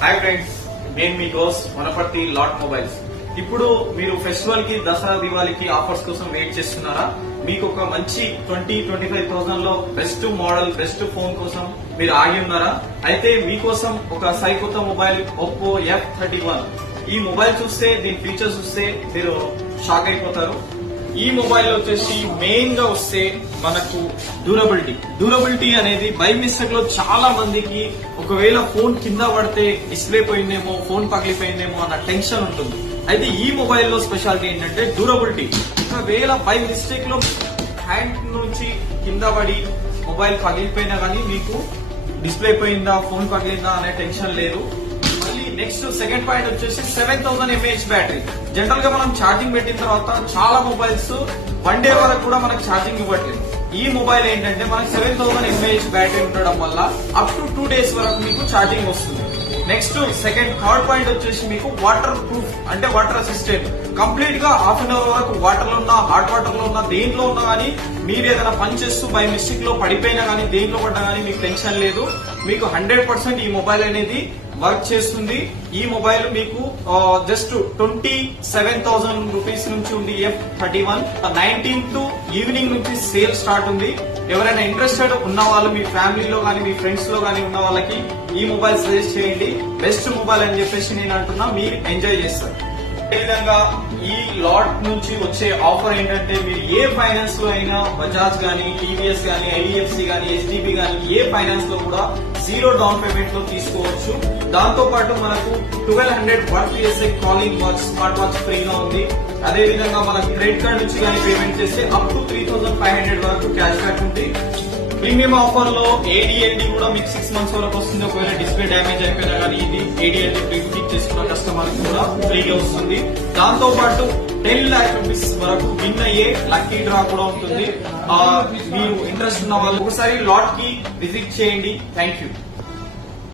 Hi friends, నేను మీ కోస్ Wanaparthy lot mobiles. ఇప్పుడు మీరు ఫెస్టివల్ కి, దసరా, దివాళీకి ఆఫర్స్ కోసం వెయిట్ చేస్తున్నారా? మీకు ఒక మంచి 20-25,000 లో బెస్ట్ మోడల్, బెస్ట్ ఫోన్ కోసం మీరు ఆగి ఉన్నారా? అయితే మీకోసం ఒక సరికొత్త మొబైల్ ఒప్పో F31. ఈ మొబైల్ చూస్తే, దీని ఫీచర్స్ చూస్తే మీరు షాక్ అయిపోతారు. ఈ మొబైల్ వచ్చేసి మెయిన్ గా వస్తే మనకు డ్యూరబిలిటీ అనేది బై మిస్టేక్ లో చాలా మందికి ఒకవేళ ఫోన్ కింద పడితే డిస్ప్లే పోయిందేమో, ఫోన్ పగిలిపోయిందేమో అన్న టెన్షన్ ఉంటుంది. అయితే ఈ మొబైల్ లో స్పెషాలిటీ ఏంటంటే డ్యూరబిలిటీ. ఒకవేళ బై మిస్టేక్ లో హ్యాండ్ నుంచి కింద పడి మొబైల్ పగిలిపోయినా కానీ మీకు డిస్ప్లే పోయిందా, ఫోన్ పగిలిందా అనే టెన్షన్ లేదు. నెక్స్ట్ సెకండ్ పాయింట్ వచ్చేసి 7000 mAh బ్యాటరీ. జనరల్ గా మనం ఛార్జింగ్ పెట్టిన తర్వాత చాలా మొబైల్స్ 1 డే వరకు కూడా మనకు ఛార్జింగ్ ఇవ్వట్లేదు. ఈ మొబైల్ ఏంటంటే మనకి 7000 mAh బ్యాటరీ ఉండడం వల్ల అప్ టు 2 days వరకు మీకు ఛార్జింగ్ వస్తుంది. నెక్స్ట్ థర్డ్ పాయింట్ వచ్చేసి మీకు వాటర్ ప్రూఫ్, అంటే వాటర్ రెసిస్టెంట్. కంప్లీట్ గా హాఫ్ అన్ అవర్ వరకు వాటర్ లో ఉన్నా, హాట్ వాటర్ లో ఉన్నా, దేంట్లో ఉన్నా కానీ మీరు ఏదైనా పని చేస్తూ బై మిస్టేక్ లో పడిపోయినా కానీ, దేంట్లో పడ్డా కానీ మీకు టెన్షన్ లేదు. మీకు 100% ఈ మొబైల్ అనేది వర్క్ చేస్తుంది. ఈ మొబైల్ మీకు జస్ట్ 27,000 రూపీస్ నుంచి ఉంది F31. 19th ఈవినింగ్ నుంచి సేల్ స్టార్ట్ ఉంది. ఎవరైనా ఇంట్రెస్టెడ్ ఉన్న వాళ్ళు మీ ఫ్యామిలీలో కానీ, మీ ఫ్రెండ్స్ లో కానీ ఉన్న వాళ్ళకి ఈ మొబైల్ సజెస్ట్ చేయండి. బెస్ట్ మొబైల్ అని చెప్పేసి నేను అంటున్నా, మీరు ఎంజాయ్ చేస్తారు. అదేవిధంగా ఈ లాట్ నుంచి వచ్చే ఆఫర్ ఏంటంటే, మీరు ఏ ఫైనాన్స్ లో అయినా, బజాజ్ గానీ, టీవీఎస్ గానీ, ఐడిఎఫ్సి గానీ, ఎస్డిబి గానీ, ఏ ఫైనాన్స్ లో కూడా 0 డౌన్ పేమెంట్ లో తీసుకోవచ్చు. దాంతో పాటు మనకు 1200 1PSI calling watch, smart watch ఫ్రీగా ఉంది. అదేవిధంగా మనకు క్రెడిట్ కార్డ్ నుంచి కానీ పేమెంట్ చేస్తే అప్ టు 3500 వరకు క్యాష్ బ్యాక్ ఉంది. ప్రీమియం ఆఫర్ లో AD&D కూడా మీకు 6 months వరకు వస్తుంది. ఒకవేళ డిస్ప్లే డ్యామేజ్ అయిపోయినా కానీ ఇది AD&D ప్రీబుకింగ్ చేసుకున్న కస్టమర్ కూడా ఫ్రీగా వస్తుంది. దాంతో పాటు 10 lakh rupees వరకు విన్ అయ్యే లక్కీ డ్రా కూడా ఉంటుంది. మీరు ఇంట్రెస్ట్ ఉన్న వాళ్ళు ఒకసారి లాట్ కి విజిట్ చేయండి. Thank you.